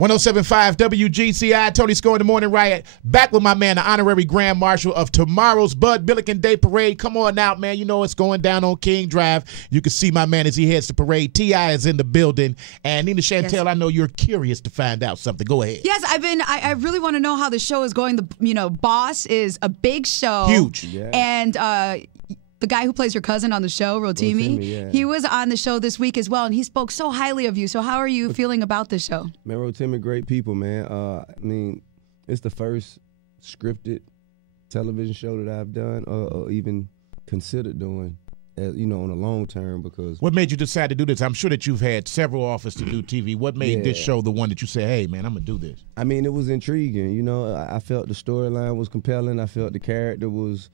107.5 WGCI, Tony Score in the Morning Riot. Back with my man, the Honorary Grand Marshal of tomorrow's Billiken Parade. Come on out, man. You know it's going down on King Drive. You can see my man as he heads to parade. T.I. is in the building. And Nina Chantel, yes. I know you're curious to find out something. Go ahead. Yes, I really want to know how the show is going. Boss is a big show. Huge. Yeah. And the guy who plays your cousin on the show, Rotimi, yeah. he was on the show this week as well, and he spoke so highly of you. So how are you feeling about the show? Man, Rotimi, great people, man. It's the first scripted television show that I've done or even considered doing, on a long term. Because what made you decide to do this? I'm sure that you've had several offers to do TV. What made this show the one that you said, hey, man, I'm going to do this? I mean, it was intriguing. I felt the storyline was compelling. I felt the character was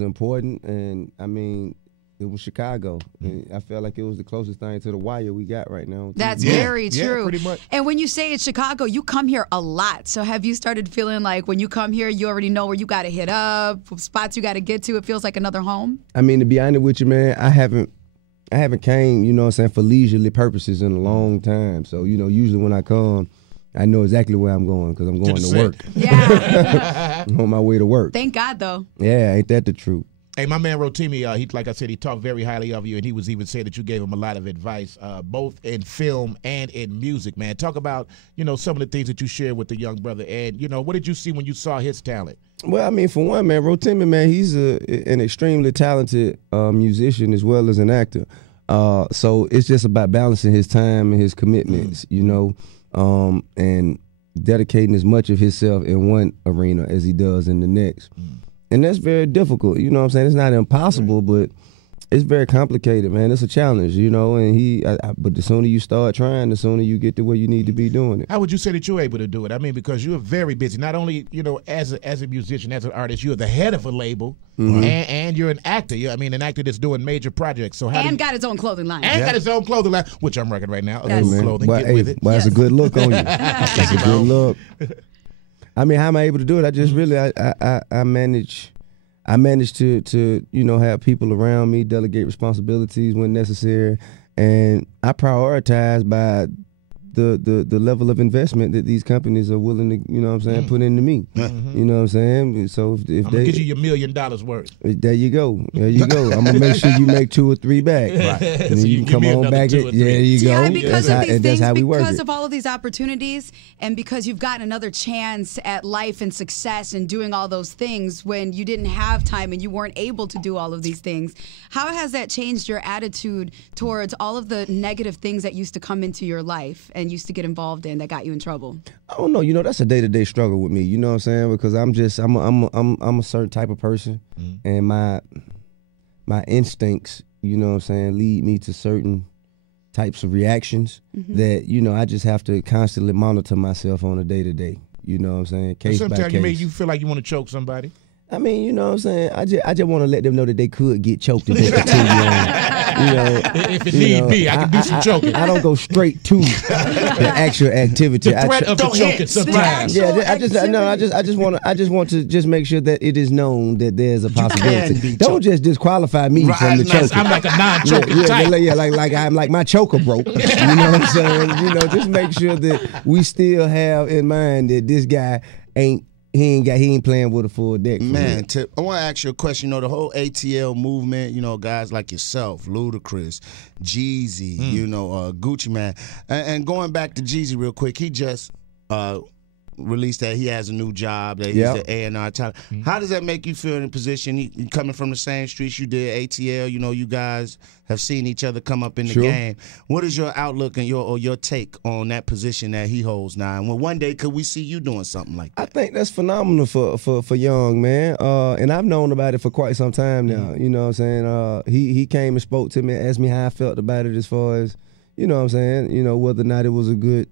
important, and I mean, it was Chicago. And I felt like it was the closest thing to the wire we got right now. That's very true. Yeah, pretty much. And when you say it's Chicago, you come here a lot. So have you started feeling like when you come here, you already know where you got to hit up, spots you got to get to? It feels like another home. I mean, to be honest with you, man, I haven't came, for leisurely purposes in a long time. So usually when I come, I know exactly where I'm going because I'm going to work. Yeah. I'm on my way to work. Thank God, though. Yeah, ain't that the truth? Hey, my man Rotimi, he, like I said, he talked very highly of you, and he was even saying that you gave him a lot of advice, both in film and in music, man. Talk about, some of the things that you shared with the young brother, and, what did you see when you saw his talent? Well, I mean, for one, man, Rotimi, man, he's an extremely talented musician as well as an actor. So it's just about balancing his time and his commitments, and dedicating as much of himself in one arena as he does in the next. And that's very difficult, you know what I'm saying? It's not impossible, but it's very complicated, man. It's a challenge, and but the sooner you start trying, the sooner you get to where you need to be doing it. How would you say that you're able to do it? I mean, because you're very busy. Not only, as a musician, as an artist, you're the head of a label, and you're an actor. An actor that's doing major projects. So got his own clothing line. And got his own clothing line, which I'm working right now. Yes. Clothing, get with it. Well, that's a good look on you. That's a good look. I mean, how am I able to do it? I just really, I manage to have people around me, delegate responsibilities when necessary, and I prioritize by the level of investment that these companies are willing to, put into me. You know what I'm saying? So if I'm gonna get you your $1 million worth. There you go. I'm gonna make sure you make 2 or 3 back. Right. And then you can come on back. There you go. Yeah, because of these things, how we work because it. of all of these opportunities, and because you've gotten another chance at life and success and doing all those things when you didn't have time and you weren't able to do all of these things. How has that changed your attitude towards all of the negative things that used to come into your life and used to get involved in that got you in trouble? I don't know. That's a day-to-day struggle with me. You know what I'm saying? Because I'm a certain type of person, and my instincts, lead me to certain types of reactions that I just have to constantly monitor myself on a day-to-day. You know what I'm saying? Case by case. Sometimes you feel like you want to choke somebody. I mean, you know what I'm saying? I just want to let them know that they could get choked if they continue on. If it need be, I can do some choking. I don't go straight to the actual activity. The threat of the choking sometimes. Yeah, I just want to just make sure that it is known that there's a possibility. Don't just disqualify me from the choking. I'm like a non-choking type. Like I'm like my choker broke. You know what I'm saying? Just make sure that we still have in mind that this guy he ain't playing with a full deck. Man, I want to ask you a question. The whole ATL movement, guys like yourself, Ludacris, Jeezy, Gucci Man. And going back to Jeezy real quick, he just released that he has a new job, that he's the A&R talent. How does that make you feel in a position? You coming from the same streets you did, ATL, you guys have seen each other come up in the game. What is your outlook and your take on that position that he holds now? And one day, could we see you doing something like that? I think that's phenomenal for Young, man. And I've known about it for quite some time now. You know what I'm saying? He came and spoke to me, asked me how I felt about it as far as, you know what I'm saying, whether or not it was a good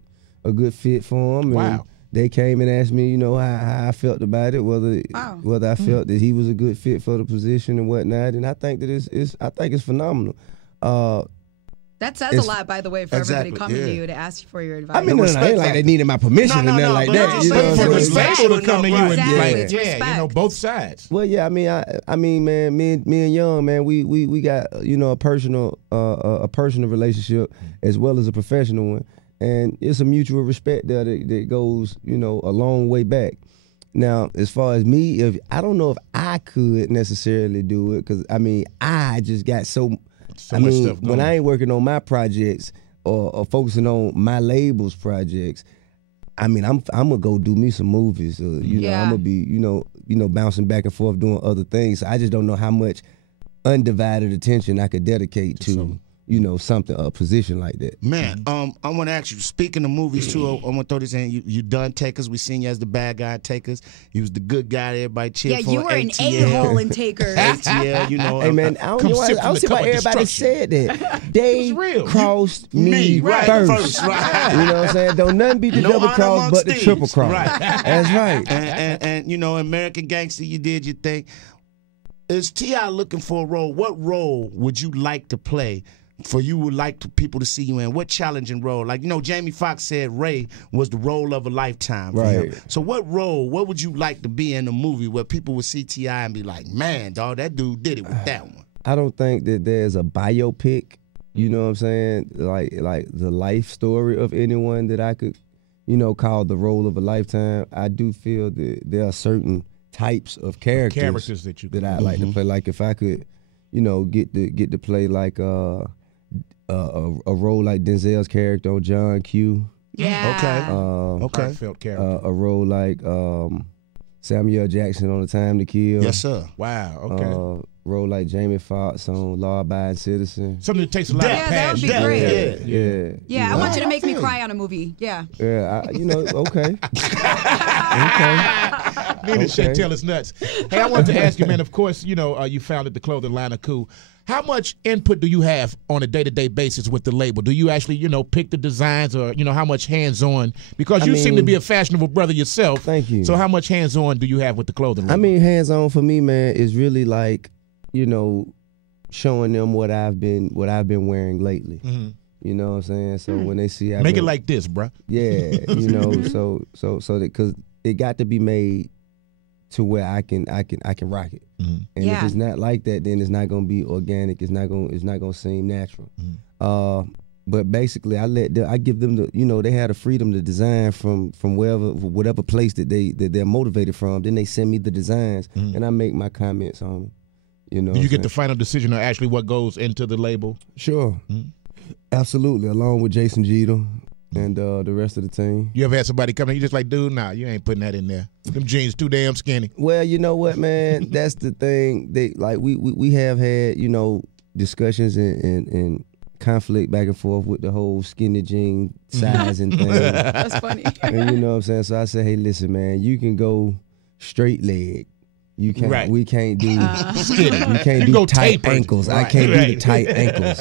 fit for him. Wow. And they came and asked me, how I felt about it, whether I felt that he was a good fit for the position and whatnot. And I think that it's phenomenal. That says a lot, by the way, for everybody coming to you to ask you for your advice. I mean, it ain't like they needed my permission and nothing like that. For the label to come to you and Exactly. both sides. Well, yeah, I mean, man, me and Young, man, we got a personal relationship as well as a professional one. and it's a mutual respect there that goes, you know, a long way back. Now, as far as me, I don't know if I could necessarily do it, because I mean, I just got so much stuff going. When I ain't working on my projects or focusing on my label's projects, I mean, I'm gonna go do me some movies. You know, I'm gonna be, you know, bouncing back and forth doing other things. So I just don't know how much undivided attention I could dedicate to, you know, a position like that. Man, I want to ask you, speaking of movies too, I want to throw this in. You done Takers. We seen you as the bad guy in Takers. You was the good guy that everybody cheered for. Yeah, you were ATL. an a-hole in Takers. ATL, you know. Hey, man, I don't see why everybody said that. They crossed me first. Right. You know what I'm saying? Don't nothing beat the double cross but the triple cross. Right. That's right. And you know, American Gangster, you did your thing. Is T.I. looking for a role? What role would you like to play? For you would like people to see you in? What challenging role? Like, you know, Jamie Foxx said Ray was the role of a lifetime for him. So what would you like to be in a movie where people would see T.I. and be like, man, dog, that dude did it with that one? I don't think that there's a biopic, you know what I'm saying, like the life story of anyone that I could, you know, call the role of a lifetime. I do feel that there are certain types of characters that I like to play. Like if I could, you know, get to play like a role like Denzel's character on John Q. Yeah. Okay. Heartfelt character. A role like Samuel Jackson on The Time to Kill. Yes, sir. Wow. Okay. Role like Jamie Foxx on Law Abiding Citizen. Something that takes a lot of passion. That would be great. Yeah. I want you to make me cry on a movie. Yeah. Yeah. You know. Okay. Nina Chantel is nuts. Hey, I wanted to ask you, man. Of course, you know you founded the clothing line of Cool. How much input do you have on a day-to-day basis with the label? Do you actually, you know, pick the designs, or you know how much hands-on? Because you seem to be a fashionable brother yourself. Thank you. So how much hands-on do you have with the clothing label? I mean, hands-on for me, man, is really like, you know, showing them what I've been wearing lately. You know what I'm saying? So when they see, make it like this, bruh. Yeah, you know, so that, because it got to be made to where I can rock it. And if it's not like that, then it's not gonna be organic. It's not gonna seem natural. But basically, I give them the, you know, they had the freedom to design from whatever place that they're motivated from. Then they send me the designs, and I make my comments on them. You know, do you get the final decision on actually what goes into the label? Sure, absolutely. Along with Jason Jeter and the rest of the team. You ever had somebody come in, you just like, dude, nah, you ain't putting that in there. Them jeans too damn skinny. Well, you know what, man? That's the thing. We have had, you know, discussions and conflict back and forth with the whole skinny jean size and thing. That's funny. And you know what I'm saying? So I said, hey, listen, man, you can go straight leg. You can't. Right. We can't do. Skinny. You can't do tight ankles. Right. I can't do the tight ankles.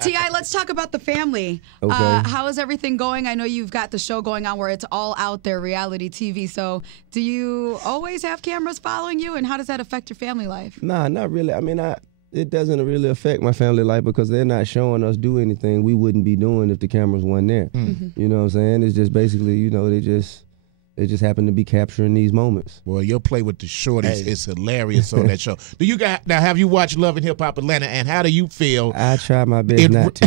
T.I., let's talk about the family. Okay. How is everything going? I know you've got the show going on where it's all out there, reality TV. So do you always have cameras following you, and how does that affect your family life? Nah, not really. I mean, it doesn't really affect my family life because they're not showing us do anything we wouldn't be doing if the cameras weren't there. You know what I'm saying? It's just basically, you know, they just happen to be capturing these moments. Well, your play with the shorties is hilarious on that show. Do you got now? Have you watched Love and Hip Hop Atlanta? And how do you feel? I try my best not to.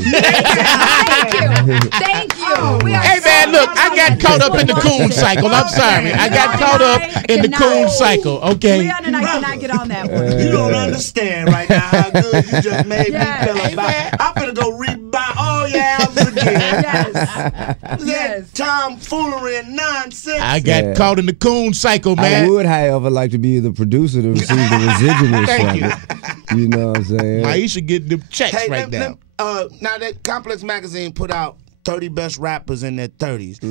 Thank you. Hey man, look, I got caught up in the coon cycle. I'm sorry, I got caught up in the coon cycle. Okay. Leon and I cannot get on that one. You don't understand right now how good you just made me feel about. I'm gonna go rebuy all your albums again. Yes. Tomfoolery and nonsense. I got caught in the coon cycle, man. I would, however, like to be the producer to receive the residuals from it. You know what I'm saying? Maisha getting them checks right now. Now that Complex Magazine put out 30 best rappers in their 30s.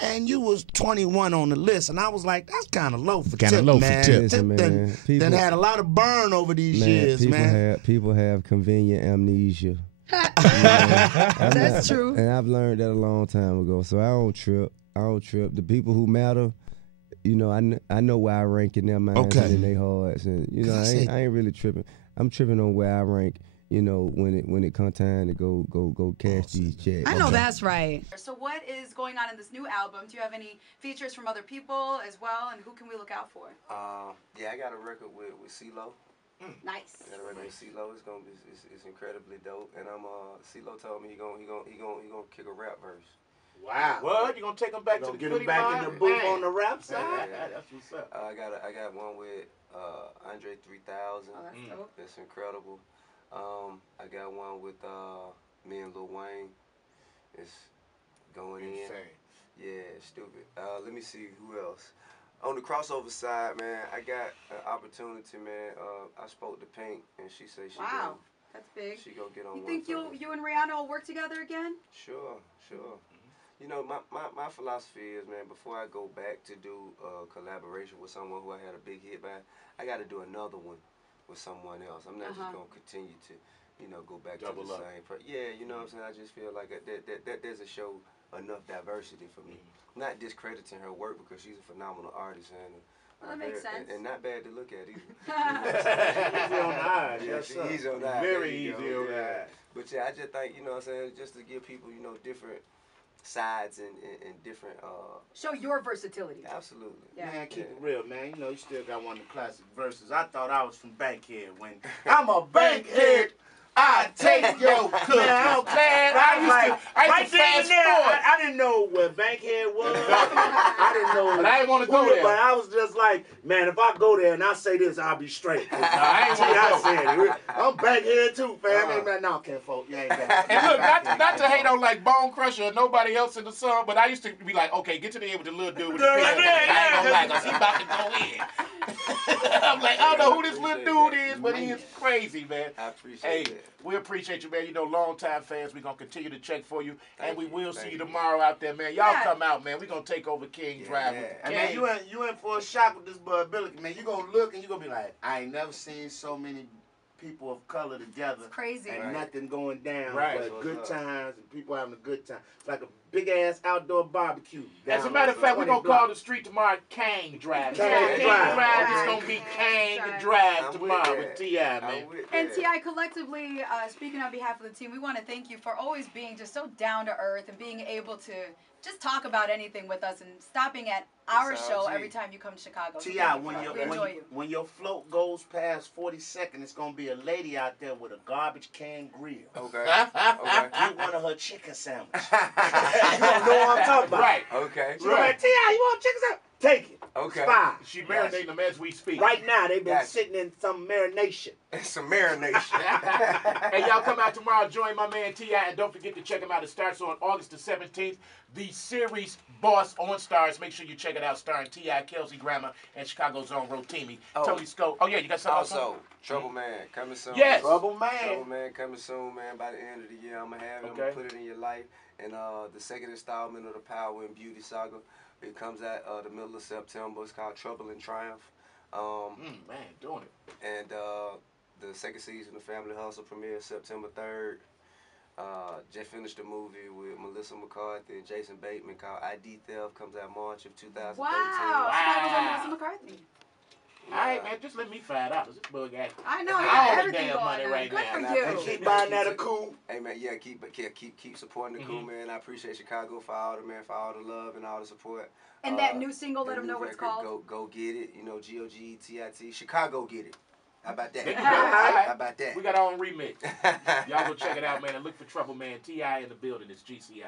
And you was 21 on the list, and I was like, that's kind of low for Tip, man. Listen, man. Then had a lot of burn over these years, man. People have convenient amnesia. That's true. And I've learned that a long time ago, so I don't trip. The people who matter, you know, I know where I rank in their minds and in their hearts, and you know, I ain't really tripping. I'm tripping on where I rank, you know, when it comes time to go cash these checks. I know that's right. So what is going on in this new album? Do you have any features from other people as well, and who can we look out for? Yeah, I got a record with CeeLo. Nice. I got a record with CeeLo. It's gonna be it's incredibly dope, and CeeLo told me he gonna kick a rap verse. Wow. What? You gonna take them back to the Get goodie him back bar? in the booth Man. on the rap side. Yeah, that's what's up. I got one with Andre 3000. Oh, that's dope. That's incredible. I got one with me and Lil Wayne. It's going in. Yeah, stupid. Let me see who else. On the crossover side, man, I got an opportunity, man. I spoke to Pink, and she said she Wow, that's big. She gonna get on. You think you and Rihanna will work together again? Sure. You know, my philosophy is, man, before I go back to do a collaboration with someone who I had a big hit by, I got to do another one with someone else. I'm not just gonna continue to, go back Double to the up. same. Yeah, you know what I'm saying. I just feel like that doesn't show enough diversity for me. Not discrediting her work because she's a phenomenal artist and Well, that makes sense. and not bad to look at either. Easy on the eyes. Yes, sir. Easy on the eyes. Very easy on the yeah. eyes. But yeah, I just think, you know what I'm saying, just to give people, different sides and different Show your versatility. absolutely. Yeah. Man, keep it real, man. You still got one of the classic verses. I thought I was from Bankhead when I'm a Bankhead. I take your cookie. Man, I used to fast forward. I didn't know where Bankhead was. I didn't know. But I didn't want to go there. But I was just like, man, if I go there and I say this, I'll be straight. I ain't want to go. I said it. I'm Bankhead too, fam. Ain't man, no, can't folk. You ain't back. And look, not to hate on like Bone Crusher or nobody else in the song, but I used to be like, okay, get to the end with the little dude with the pistol. I ain't gonna lie, 'cause he about to go in. I'm like, I don't know who this little dude is, but he is crazy, man. I appreciate it. We appreciate you, man. Long-time fans, we're going to continue to check for you, and we will see you tomorrow out there, man. Y'all come out, man. We're going to take over King Drive. And man, you in for a shock with this Bud Billiken, man. You going to look and you going to be like, I ain't never seen so many people of color together. It's crazy. And nothing going down. Right. But good times and people having a good time. It's like a big-ass outdoor barbecue. As a matter of fact, we're going to call the street tomorrow Kang Drive. Kang Kang Drive. Drive is going to be Kang Drive I'm tomorrow with with T.I., man. And T.I., collectively, speaking on behalf of the team, we want to thank you for always being just so down to earth and being able to just talk about anything with us and stopping at our show every time you come to Chicago. T.I., we enjoy you. when your float goes past 42nd, it's going to be a lady out there with a garbage can grill. Okay. Get one of her chicken sandwiches. You don't know what I'm talking about. Right. Okay. She's like, T.I., you want a chicken sandwich? Take it. Okay. It's fine. She marinating them as we speak. Right now, they've been Gotcha. sitting in some marination. It's some marination. Hey, y'all come out tomorrow, join my man T.I., and don't forget to check him out. It starts on August the 17th. The series Boss on Stars. Make sure you check it out, starring T.I., Kelsey Grammer, and Chicago's own Rotimi. Tony Scope. Oh, yeah, you got something else? Also, Trouble Man coming soon. Yes. Trouble Man. Trouble Man coming soon, man. By the end of the year, I'm going to have it. I'm going to put it in your life. And the second installment of the Power and Beauty saga, it comes out the middle of September. It's called Trouble and Triumph. Man, doing it. And the second season of Family Hustle premieres September 3rd. Just finished a movie with Melissa McCarthy and Jason Bateman called ID Theft. Comes out March of 2013. Wow. Chicago's on Melissa McCarthy. All right, man, just let me find out. This bug act. I know. You All got the everything damn going money on. right Good now. for you. And keep buying that a cool. Hey man, yeah, keep supporting the cool, man. I appreciate Chicago for all the love and all the support. And that new single, let them know what it's record, called. Go get it. GOGETIT. Chicago get it. How about that? There you go. All right. How about that? We got our own remix. Y'all go check it out, man, and look for Trouble Man. T.I. in the building. It's GCI.